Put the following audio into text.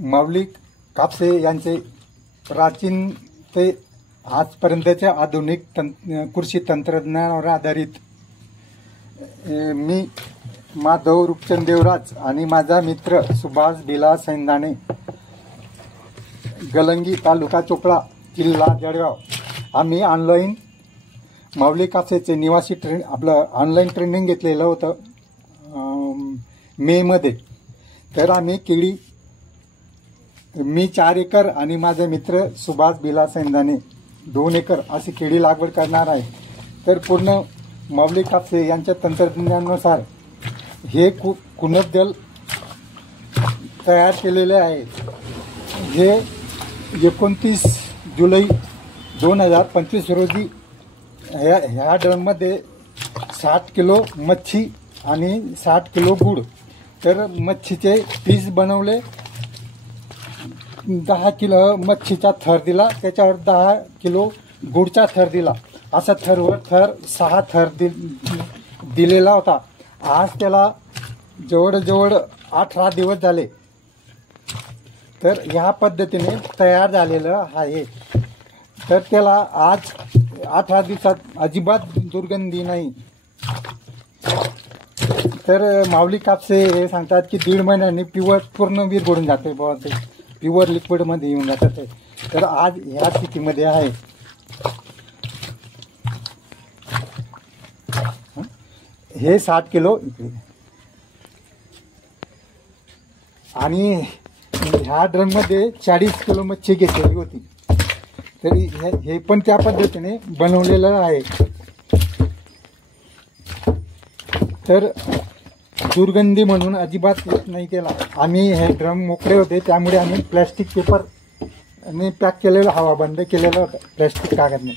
माऊली कापसे यांचे प्राचीन ते आजपर्यंतच्या आधुनिक कृषी तंत्रज्ञानावर आधारित मी माधव रूपचंद देवराज आणि माझा मित्र सुभाष बिला सैंदाणे, गलंगी, तालुका चोपडा, जिल्हा जळगाव, आम्ही ऑनलाईन माऊली कापसेचे निवासी आपलं ऑनलाईन ट्रेनिंग घेतलेलं होतं मे मध्ये. तर आम्ही केळी, मी 4 एकर आणि माझे मित्र सुभाष बिला सैंदाणे 2 एकर अशी केळी लागवड करणार आहे. तर पूर्ण माऊली कापसे यांच्या तंत्रज्ञानानुसार हे कुणबदल तयार केलेले आहे. हे 29 जुलै 2025 रोजी ह्या ड्रममध्ये 60 किलो मच्छी आणि 60 किलो गुड. तर मच्छीचे पीस बनवले, 10 किलो मच्छीचा थर दिला, त्याच्यावर 10 किलो गुडचा थर दिला, असा थरवर थर 6 थर दिलेला होता. आज त्याला जवळजवळ 18 दिवस झाले. तर ह्या पद्धतीने तयार झालेलं आहे. तर त्याला आज 18 दिवसात अजिबात दुर्गंधी नाही. तर माऊली कापसे हे सांगतात की 1.5 महिन्यांनी पूर्ण विरघळून जाते, बहुत प्युअर लिक्विडमध्ये येऊन जातात ते. तर आज ह्या स्थितीमध्ये आहे. हे 60 किलो आणि ह्या ड्रममध्ये 40 किलो मच्छी घेतलेली होती. तरी हे पण त्या पद्धतीने बनवलेलं आहे. तर दुर्गंधी म्हणून अजिबात नाही केला. आम्ही हे ड्रम मोकळे होते त्यामुळे आम्ही प्लॅस्टिक पेपर आणि पॅक केलेलं, हवा बंद केलेलं होतं प्लॅस्टिक कागदने.